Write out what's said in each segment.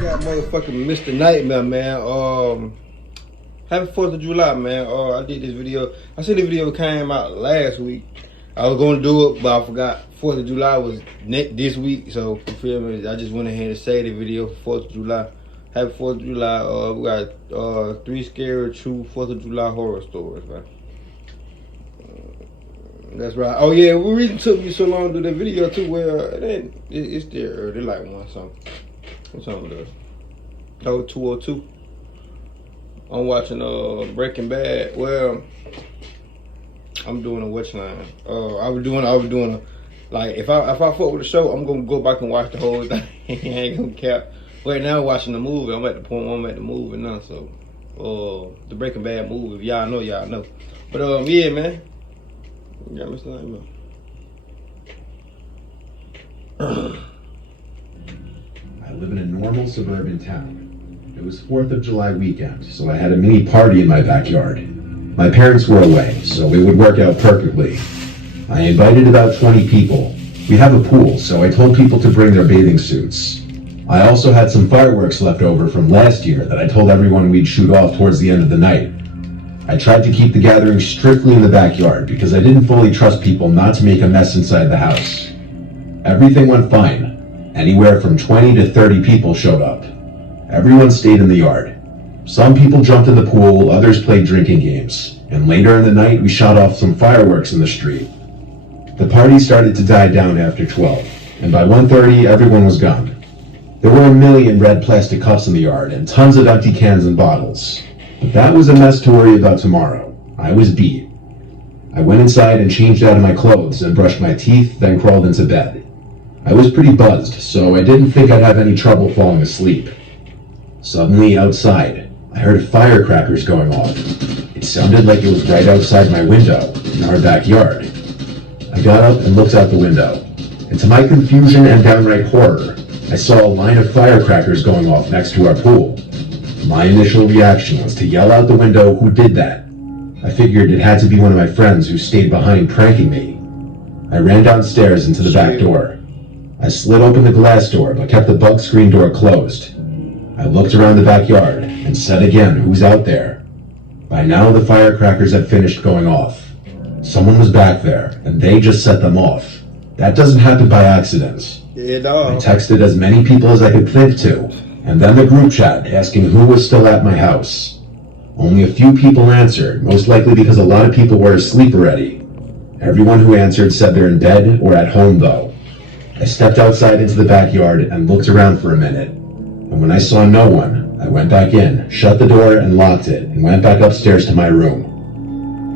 got motherfucking Mr. Nightmare, man. Happy 4th of July, man. I did this video. I seen the video came out last week. I was gonna do it, but I forgot 4th of July was this week. So, you feel me? I just went ahead and saved the video for 4th of July. Happy 4th of July. We got 3 scary true 4th of July horror stories, man. That's right. Oh yeah, the reason it took me so long to do the video too, well, it's still early, like 1 something. What's on the code 202? I'm watching Breaking Bad. Well, I'm doing a watch line. I was doing a, like, if I fuck with the show, I'm gonna go back and watch the whole thing. I ain't gonna cap. Right now I'm watching the movie. I'm at the point where I'm at the movie now, so the Breaking Bad movie. If y'all know, y'all know. But yeah, man. Yeah, Mr. Nightmare. I live in a normal suburban town. It was 4th of July weekend, so I had a mini party in my backyard. My parents were away, so it would work out perfectly. I invited about 20 people. We have a pool, so I told people to bring their bathing suits. I also had some fireworks left over from last year that I told everyone we'd shoot off towards the end of the night. I tried to keep the gathering strictly in the backyard because I didn't fully trust people not to make a mess inside the house. Everything went fine. Anywhere from 20 to 30 people showed up. Everyone stayed in the yard. Some people jumped in the pool, others played drinking games, and later in the night we shot off some fireworks in the street. The party started to die down after 12, and by 1:30 everyone was gone. There were a million red plastic cups in the yard and tons of empty cans and bottles. But that was a mess to worry about tomorrow. I was beat. I went inside and changed out of my clothes and brushed my teeth, then crawled into bed. I was pretty buzzed, so I didn't think I'd have any trouble falling asleep. Suddenly, outside, I heard firecrackers going off. It sounded like it was right outside my window, in our backyard. I got up and looked out the window, and to my confusion and downright horror, I saw a line of firecrackers going off next to our pool. My initial reaction was to yell out the window, "Who did that?" I figured it had to be one of my friends who stayed behind pranking me. I ran downstairs into the back door. I slid open the glass door, but kept the bug screen door closed. I looked around the backyard and said again, "Who's out there?" By now the firecrackers had finished going off. Someone was back there, and they just set them off. That doesn't happen by accident. Yeah, dog. I texted as many people as I could think to, and then the group chat asking who was still at my house. Only a few people answered, most likely because a lot of people were asleep already. Everyone who answered said they're in bed or at home though. I stepped outside into the backyard and looked around for a minute. And when I saw no one, I went back in, shut the door and locked it, and went back upstairs to my room.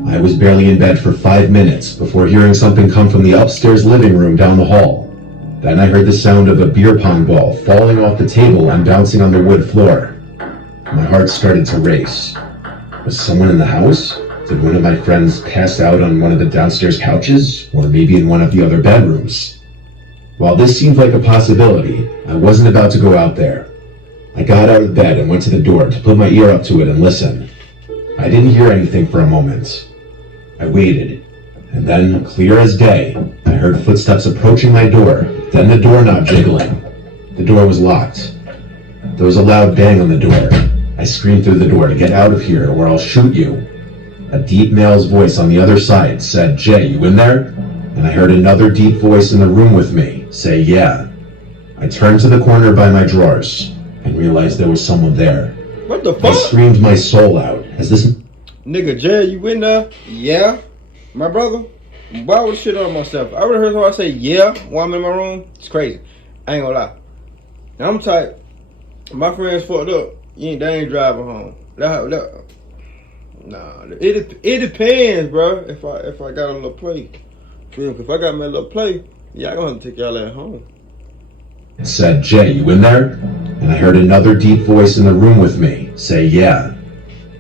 I was barely in bed for 5 minutes before hearing something come from the upstairs living room down the hall. Then I heard the sound of a beer pong ball falling off the table and bouncing on the wood floor. My heart started to race. Was someone in the house? Did one of my friends pass out on one of the downstairs couches? Or maybe in one of the other bedrooms? While this seemed like a possibility, I wasn't about to go out there. I got out of bed and went to the door to put my ear up to it and listen. I didn't hear anything for a moment. I waited, and then, clear as day, I heard footsteps approaching my door, then the doorknob jiggling. The door was locked. There was a loud bang on the door. I screamed through the door to get out of here or I'll shoot you. A deep male's voice on the other side said, "Jay, you in there?" And I heard another deep voice in the room with me say, "Yeah." I turned to the corner by my drawers and realized there was someone there. What the I fuck? screamed my soul out as this... Nigga, Jay, you in there? Yeah. My brother? Why would shit on myself? I would have heard somebody say yeah while I'm in my room. It's crazy. I ain't gonna lie. Now I'm tight. My friends fucked up. They ain't driving home. Nah, it depends, bro. If I got a little play. If I got my little play, yeah, I gonna have to take y'all at home. It said, "Jay, you in there?" And I heard another deep voice in the room with me say, "Yeah."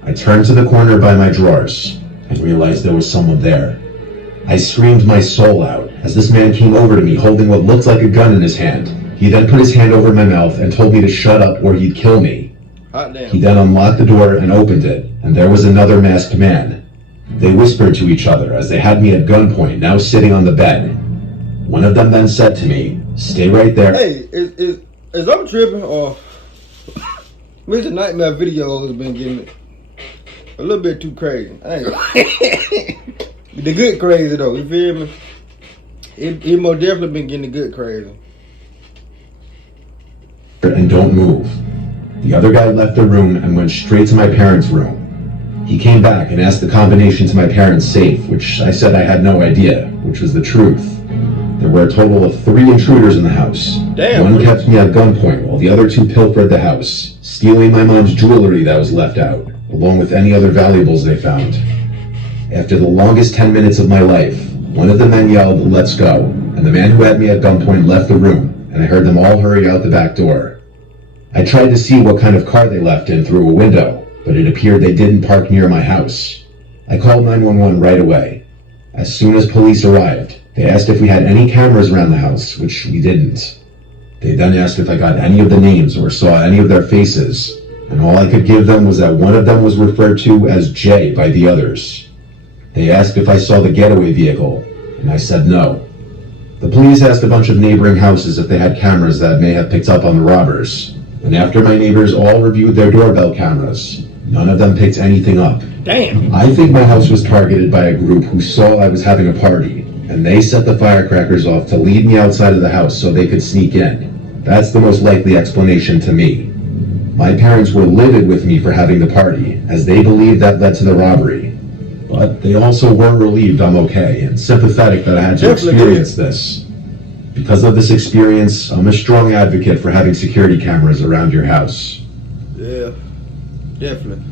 I turned to the corner by my drawers and realized there was someone there. I screamed my soul out as this man came over to me holding what looked like a gun in his hand. He then put his hand over my mouth and told me to shut up or he'd kill me. Hot damn. He then unlocked the door and opened it, and there was another masked man. They whispered to each other as they had me at gunpoint, now sitting on the bed. One of them then said to me, "Stay right there." Hey, is I'm tripping or Mr. Nightmare video has been getting a little bit too crazy. I ain't the good crazy though, you feel me? It most definitely been getting the good crazy. And don't move. The other guy left the room and went straight to my parents' room. He came back and asked the combination to my parents' safe, which I said I had no idea, which was the truth. There were a total of 3 intruders in the house. Damn. One kept me at gunpoint while the other 2 pilfered the house, stealing my mom's jewelry that was left out, along with any other valuables they found. After the longest 10 minutes of my life, one of the men yelled, "Let's go," and the man who had me at gunpoint left the room, and I heard them all hurry out the back door. I tried to see what kind of car they left in through a window, but it appeared they didn't park near my house. I called 911 right away. As soon as police arrived, they asked if we had any cameras around the house, which we didn't. They then asked if I got any of the names or saw any of their faces, and all I could give them was that one of them was referred to as Jay by the others. They asked if I saw the getaway vehicle, and I said no. The police asked a bunch of neighboring houses if they had cameras that may have picked up on the robbers, and after my neighbors all reviewed their doorbell cameras, none of them picked anything up. Damn. I think my house was targeted by a group who saw I was having a party, and they set the firecrackers off to lead me outside of the house so they could sneak in. That's the most likely explanation to me. My parents were livid with me for having the party, as they believed that led to the robbery. But they also were relieved I'm okay, and sympathetic that I had to experience this. Because of this experience, I'm a strong advocate for having security cameras around your house. Yeah, definitely.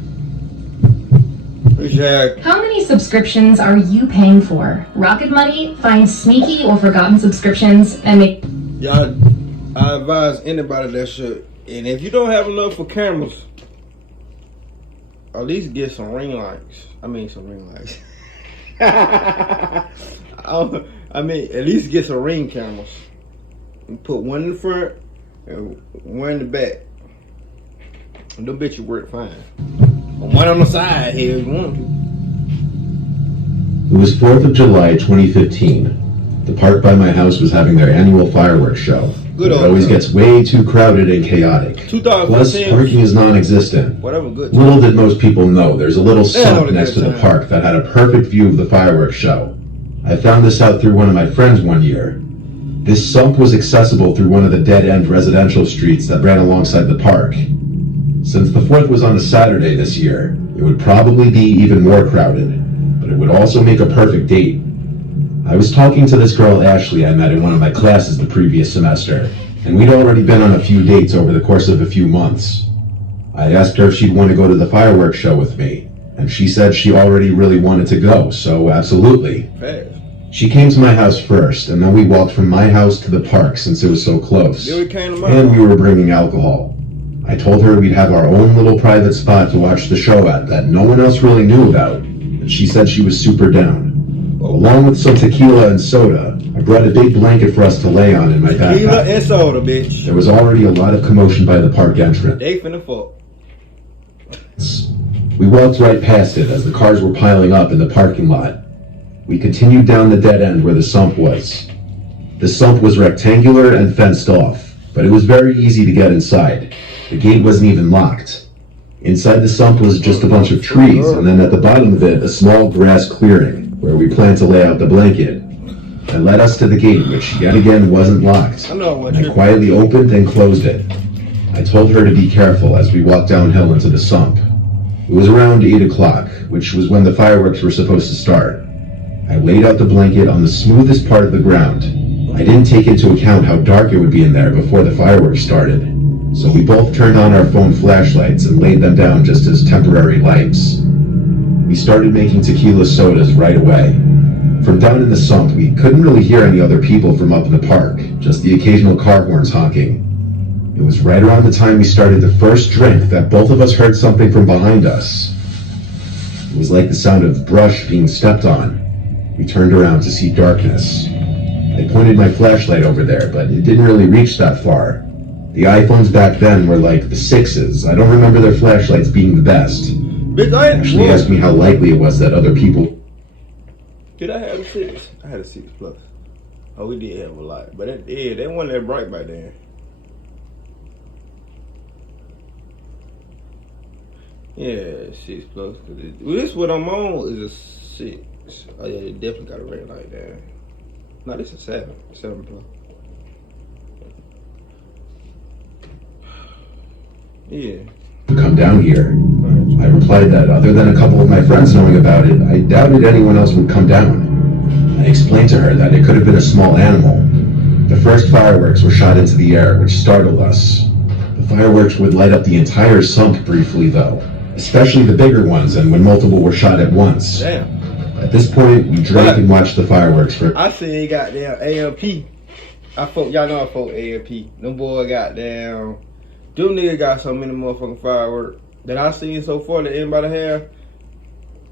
Exactly. How many subscriptions are you paying for? Rocket Money finds sneaky or forgotten subscriptions and make... Y'all, I advise anybody that should, and if you don't have enough for cameras, at least get some ring lights. Some ring lights. I mean, at least get some ring cameras. And put one in the front and one in the back. And them bitches work fine. And one on the side here if you want to. It was 4th of July 2015. The park by my house was having their annual fireworks show. Good It old always time. gets way too crowded and chaotic. 2014. Plus, parking is non-existent. Whatever, good. Little did most people know, there's a little Yeah, sump what a next to good the time. park that had a perfect view of the fireworks show. I found this out through one of my friends one year. This sump was accessible through one of the dead-end residential streets that ran alongside the park. Since the 4th was on a Saturday this year, it would probably be even more crowded, but it would also make a perfect date. I was talking to this girl Ashley I met in one of my classes the previous semester, and we'd already been on a few dates over the course of a few months. I asked her if she'd want to go to the fireworks show with me, and she said she already really wanted to go, so absolutely. Fast. She came to my house first, and then we walked from my house to the park since it was so close. Then we came to my And house. we were bringing alcohol. I told her we'd have our own little private spot to watch the show at that no one else really knew about, and she said she was super down. Along with some tequila and soda, I brought a big blanket for us to lay on in my Tequila backpack. and soda, bitch. There was already a lot of commotion by the park entrance. They finna fuck. We walked right past it as the cars were piling up in the parking lot. We continued down the dead end where the sump was. The sump was rectangular and fenced off, but it was very easy to get inside. The gate wasn't even locked. Inside the sump was just a bunch of trees, and then at the bottom of it, a small grass clearing, where we planned to lay out the blanket. That led us to the gate, which yet again wasn't locked. I know what And I you're... quietly opened and closed it. I told her to be careful as we walked downhill into the sump. It was around 8 o'clock, which was when the fireworks were supposed to start. I laid out the blanket on the smoothest part of the ground. I didn't take into account how dark it would be in there before the fireworks started. So we both turned on our phone flashlights and laid them down just as temporary lights. We started making tequila sodas right away. From down in the sump, we couldn't really hear any other people from up in the park, just the occasional car horns honking. It was right around the time we started the first drink that both of us heard something from behind us. It was like the sound of brush being stepped on. We turned around to see darkness. I pointed my flashlight over there, but it didn't really reach that far. The iPhones back then were like the 6s. I don't remember their flashlights being the best. Bitch, I Ashley asked me how likely it was that other people... Did I have a 6? I had a 6 plus. Oh, we did have a lot. But they wasn't that bright by then. Yeah, 6 plus. This what I'm on is a 6. Oh yeah, you definitely got a red light there. No, this is 7. 7 plus. Yeah. Come down here. I replied that other than a couple of my friends knowing about it, I doubted anyone else would come down. I explained to her that it could have been a small animal. The first fireworks were shot into the air, which startled us. The fireworks would light up the entire sump briefly, though, especially the bigger ones and when multiple were shot at once. Damn. At this point, we drank and watched the fireworks for... I seen goddamn AMP. Y'all know I folk AMP. Them boy goddamn... Them niggas got so many motherfucking fireworks that I seen so far that anybody have.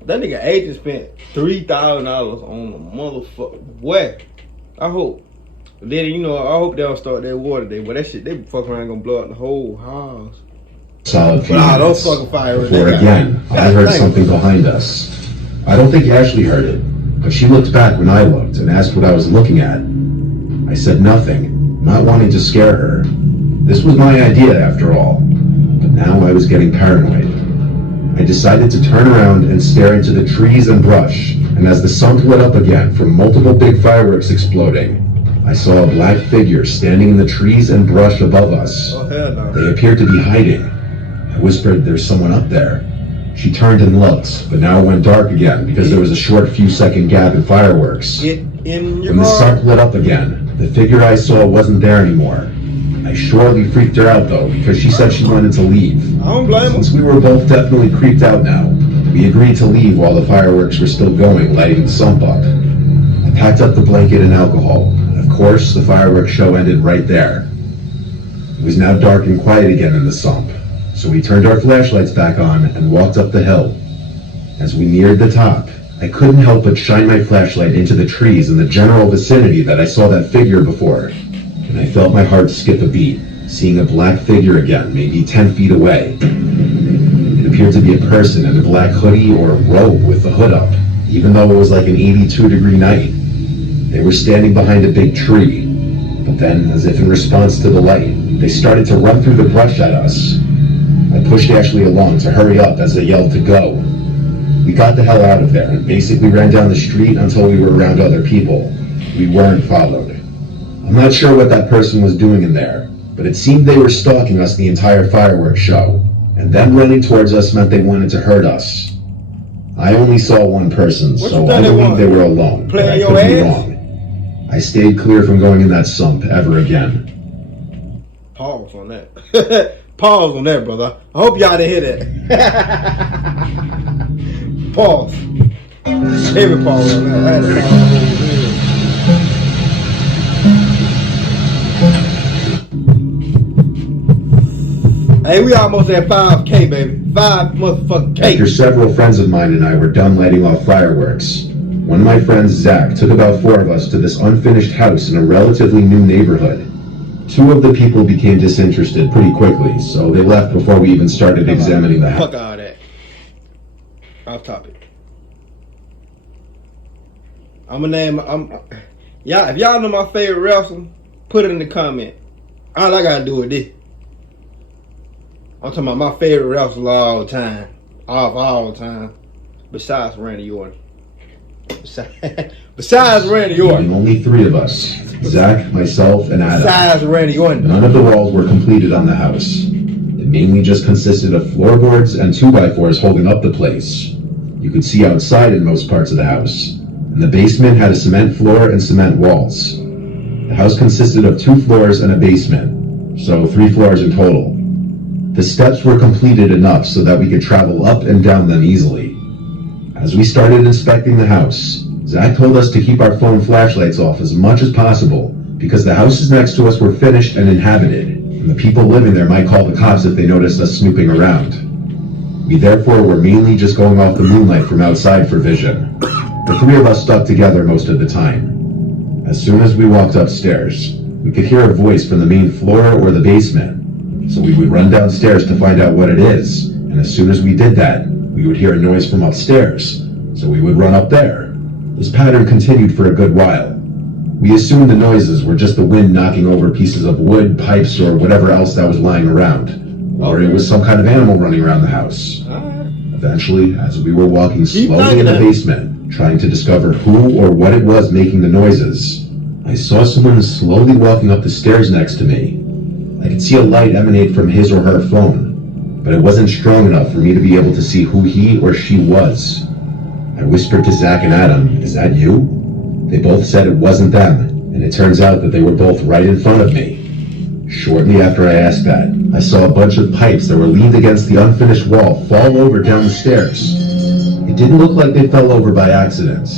That nigga agent spent $3,000 on a motherfucker. What? I hope. Then, you know, I hope they don't start that water day. But that shit, they fucking around gonna blow up the whole house. Solid few Nah, minutes those fucking fireworks. before again, I heard something behind us. I don't think Ashley heard it, but she looked back when I looked and asked what I was looking at. I said nothing, not wanting to scare her. This was my idea after all, but now I was getting paranoid. I decided to turn around and stare into the trees and brush, and as the sump lit up again from multiple big fireworks exploding, I saw a black figure standing in the trees and brush above us. Oh, hell no. They appeared to be hiding. I whispered, "There's someone up there." She turned and looked, but now it went dark again because there was a short few-second gap in fireworks. Get in your When the car. sump lit up again, the figure I saw wasn't there anymore. I surely freaked her out though, because she said she wanted to leave. I don't blame them. Since we were both definitely creeped out now, we agreed to leave while the fireworks were still going, lighting the sump up. I packed up the blanket and alcohol. Of course, the fireworks show ended right there. It was now dark and quiet again in the sump, so we turned our flashlights back on and walked up the hill. As we neared the top, I couldn't help but shine my flashlight into the trees in the general vicinity that I saw that figure before, and I felt my heart skip a beat, seeing a black figure again, maybe 10 feet away. It appeared to be a person in a black hoodie or a robe with the hood up, even though it was like an 82-degree night. They were standing behind a big tree, but then, as if in response to the light, they started to run through the brush at us. I pushed Ashley along to hurry up as they yelled to go. We got the hell out of there and basically ran down the street until we were around other people. We weren't followed. I'm not sure what that person was doing in there, but it seemed they were stalking us the entire fireworks show, and them running towards us meant they wanted to hurt us. I only saw one person, What so you I think they believe want? they were alone, but Play I your could be ass? wrong. I stayed clear from going in that sump ever again. Pause on that. Pause on that, brother. I hope y'all didn't hear that. Pause. Heavy pause on that. I had to pause on that. Hey, we almost at 5K, baby. 5 motherfucking After K. several friends of mine and I were done lighting off fireworks, one of my friends, Zach, took about 4 of us to this unfinished house in a relatively new neighborhood. 2 of the people became disinterested pretty quickly, so they left before we even started examining the house. Fuck all that. Off topic. Yeah, if y'all know my favorite wrestler, put it in the comment. All I gotta do is this. I'm talking about my favorite wrestler all the time. All the time. Besides Randy Orton. Besides Randy Orton. And only 3 of us, Zach, myself, and Adam. Besides Randy Orton. None of the walls were completed on the house. It mainly just consisted of floorboards and 2x4s holding up the place. You could see outside in most parts of the house. And the basement had a cement floor and cement walls. The house consisted of 2 floors and a basement, so 3 floors in total. The steps were completed enough so that we could travel up and down them easily. As we started inspecting the house, Zach told us to keep our phone flashlights off as much as possible because the houses next to us were finished and inhabited, and the people living there might call the cops if they noticed us snooping around. We therefore were mainly just going off the moonlight from outside for vision. The 3 of us stuck together most of the time. As soon as we walked upstairs, we could hear a voice from the main floor or the basement. So we would run downstairs to find out what it is, and as soon as we did that, we would hear a noise from upstairs, so we would run up there. This pattern continued for a good while. We assumed the noises were just the wind knocking over pieces of wood, pipes, or whatever else that was lying around. or it was some kind of animal running around the house. Eventually, as we were walking slowly in the basement, trying to discover who or what it was making the noises, I saw someone slowly walking up the stairs next to me. I could see a light emanate from his or her phone, but it wasn't strong enough for me to be able to see who he or she was. I whispered to Zach and Adam, "Is that you?" They both said it wasn't them, and it turns out that they were both right in front of me. Shortly after I asked that, I saw a bunch of pipes that were leaned against the unfinished wall fall over down the stairs. It didn't look like they fell over by accident.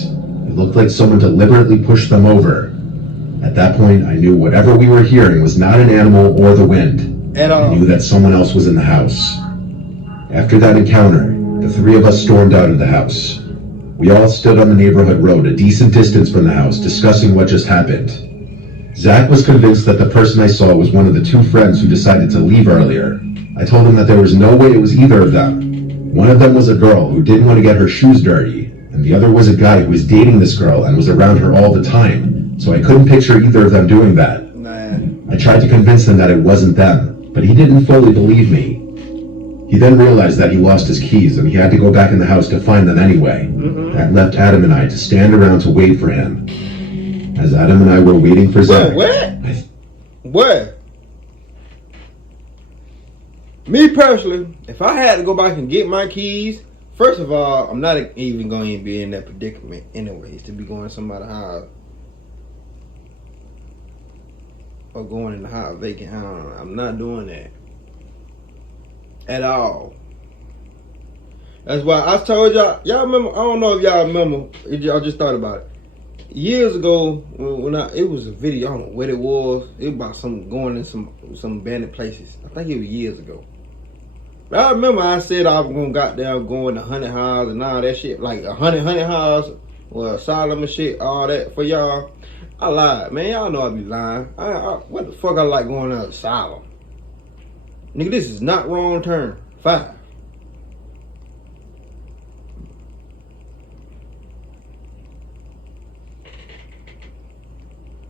It looked like someone deliberately pushed them over. At that point, I knew whatever we were hearing was not an animal or the wind. At all. I knew that someone else was in the house. After that encounter, the three of us stormed out of the house. We all stood on the neighborhood road a decent distance from the house, discussing what just happened. Zach was convinced that the person I saw was one of the two friends who decided to leave earlier. I told him that there was no way it was either of them. One of them was a girl who didn't want to get her shoes dirty, and the other was a guy who was dating this girl and was around her all the time, so I couldn't picture either of them doing that. Nah. I tried to convince him that it wasn't them, but he didn't fully believe me. He then realized that he lost his keys and he had to go back in the house to find them anyway. That left Adam and I to stand around to wait for him. As Adam and I were waiting for Zach. Where? Me personally, if I had to go back and get my keys, first of all, I'm not even going to be in that predicament anyways, to be going to somebody's house. Or going in the house vacant. I'm not doing that. At all. That's why I told y'all remember, I don't know if y'all remember, y'all just thought about it. Years ago, when it was a video, I don't know what it was. It was about going in some abandoned places. I think it was years ago. But I remember I said I was gonna go in the haunted house and all that shit, like a haunted house or asylum and shit, all that for y'all. I lied, man. Y'all know I be lying. What the fuck I like going to an asylum? Nigga, this is not wrong turn. 5.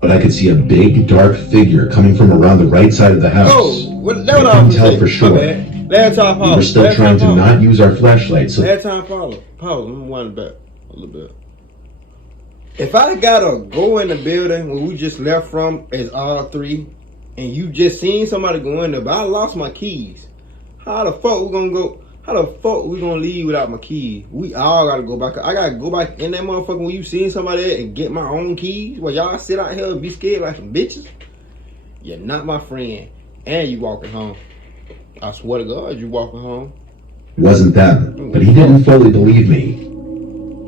But I could see a big, dark figure coming from around the right side of the house. Oh, that's what I I couldn't was tell saying. for sure. Last time, pause. We were still trying to not use our flashlights. So Last time, pause. I'm gonna wind it back a little bit. If I gotta go in the building where we just left from as all three, and you just seen somebody go in there, but I lost my keys, how the fuck we gonna go? How the fuck we gonna leave without my keys? We all gotta go back. I gotta go back in that motherfucker when you seen somebody there and get my own keys. While y'all sit out here and be scared like some bitches. You're not my friend, and you walking home. I swear to God, you walking home. it wasn't them, but he didn't fully believe me.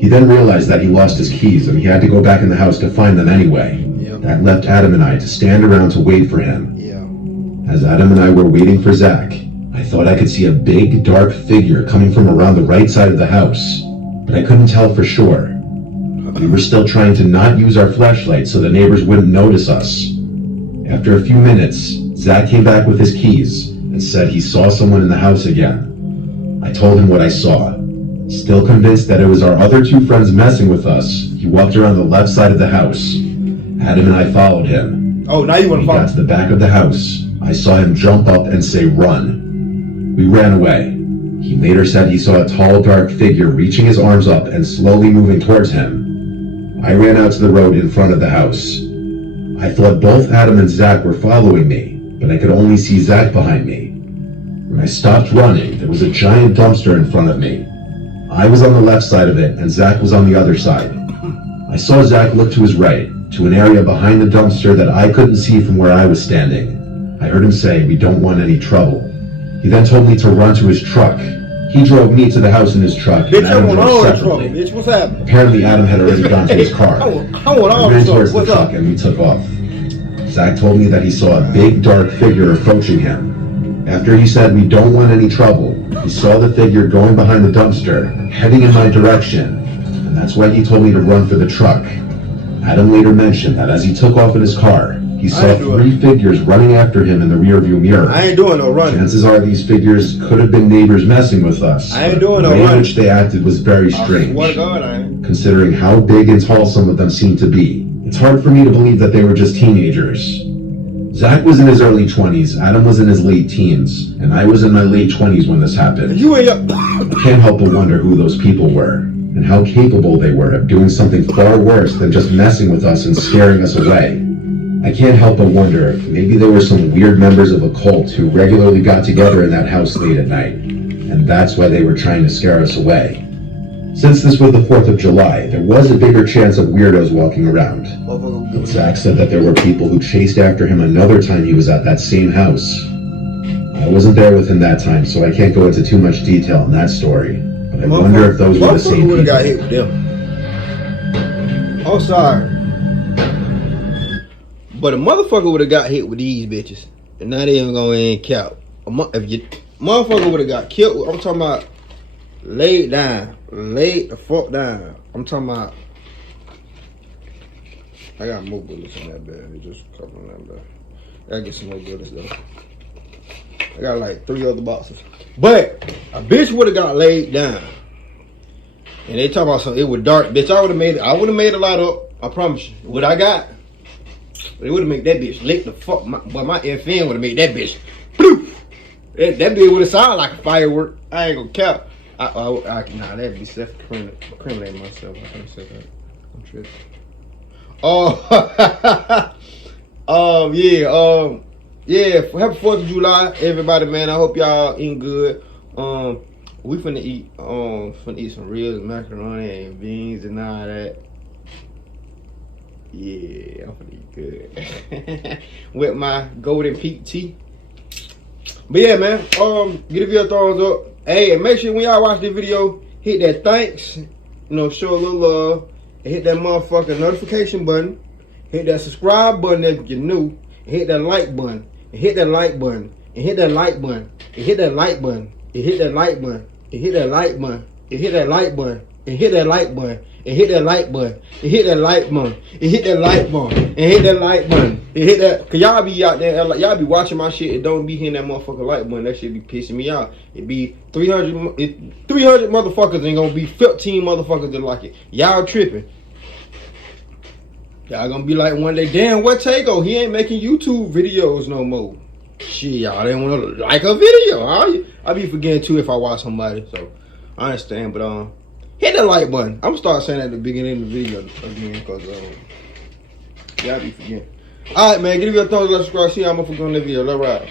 He then realized that he lost his keys and he had to go back in the house to find them anyway. Yeah. That left Adam and I to stand around to wait for him. Yeah. As Adam and I were waiting for Zach, I thought I could see a big, dark figure coming from around the right side of the house, but I couldn't tell for sure. We were still trying to not use our flashlights so the neighbors wouldn't notice us. After a few minutes, Zach came back with his keys and said he saw someone in the house again. I told him what I saw. Still convinced that it was our other two friends messing with us, he walked around the left side of the house. Adam and I followed him. Oh, now you want When to he follow? got to the back of the house, I saw him jump up and say, "Run." We ran away. He later said he saw a tall, dark figure reaching his arms up and slowly moving towards him. I ran out to the road in front of the house. I thought both Adam and Zach were following me, but I could only see Zach behind me. When I stopped running, there was a giant dumpster in front of me. I was on the left side of it, and Zach was on the other side. I saw Zach look to his right, to an area behind the dumpster that I couldn't see from where I was standing. I heard him say, "We don't want any trouble." He then told me to run to his truck. He drove me to the house in his truck, Bitch, and I Adam want drove all the trouble. separately. Bitch, what's happening? Apparently, Adam had already gone to his car. I want all I the ran trouble. towards the What's truck up? and we took off. Zach told me that he saw a big dark figure approaching him. After he said we don't want any trouble, he saw the figure going behind the dumpster, heading in my direction, and that's why he told me to run for the truck. Adam later mentioned that as he took off in his car, he saw 3 figures running after him in the rearview mirror. I ain't doing no running. Chances are these figures could have been neighbors messing with us. I ain't but doing no the way in running. which they acted was very I strange, swear to God, I ain't. considering how big and tall some of them seemed to be. It's hard for me to believe that they were just teenagers. Zach was in his early 20s, Adam was in his late teens, and I was in my late 20s when this happened. You and your I can't help but wonder who those people were, and how capable they were of doing something far worse than just messing with us and scaring us away. I can't help but wonder if maybe there were some weird members of a cult who regularly got together in that house late at night, and that's why they were trying to scare us away. Since this was the 4th of July, there was a bigger chance of weirdos walking around. But Zach said that there were people who chased after him another time he was at that same house. I wasn't there with him that time, so I can't go into too much detail on that story. But I wonder if those were the same would have got people. hit with them. I'm sorry. But a motherfucker would have got hit with these bitches. And not even gonna end count. If you motherfucker would have got killed, I'm talking about laid down. Laid the fuck down. I'm talking about. I got more bullets in that bag. Just a couple in that bag. I gotta get some more bullets though. I got like 3 other boxes. But a bitch would have got laid down. And they talk about something. It was dark, bitch. I would have made a lot up. I promise you. What I got, it would have made that bitch lick the fuck. But my FN would have made that bitch. Poof! That bitch would have sounded like a firework. I ain't gonna count. Nah, that'd be self-incriminating myself. I can't say that. I'm tripping. Yeah. Happy 4th of July, everybody, man. I hope y'all eating good. We finna eat some real macaroni and beans and all that. Yeah, I'm finna eat good with my golden peak tea. But yeah, man. Give the video a thumbs up. Hey, and make sure when y'all watch this video, hit that thanks. Show a little love. And hit that motherfucking notification button. Hit that subscribe button if you're new. And hit that like button. And hit that like button. And hit that like button. And hit that like button. And hit that like button. And hit that like button. And hit that like button. And hit that like button. And hit that like button. And hit that like button. And hit that like button. And hit that like button. And hit that. Cause y'all be out there, y'all be watching my shit and don't be hitting that motherfucking like button. That shit be pissing me out. It be 300 motherfuckers and gonna be 15 motherfuckers that like it. Y'all tripping. Y'all gonna be like one day, damn, where Tego? He ain't making YouTube videos no more. Shit, y'all didn't want to like a video. I be forgetting too if I watch somebody. So I understand, but hit that like button. I'm gonna start saying that at the beginning of the video again, cause y'all be forgetting. All right, man, give me a thumbs up, subscribe. See how I'm gonna forget on the video. Let's ride.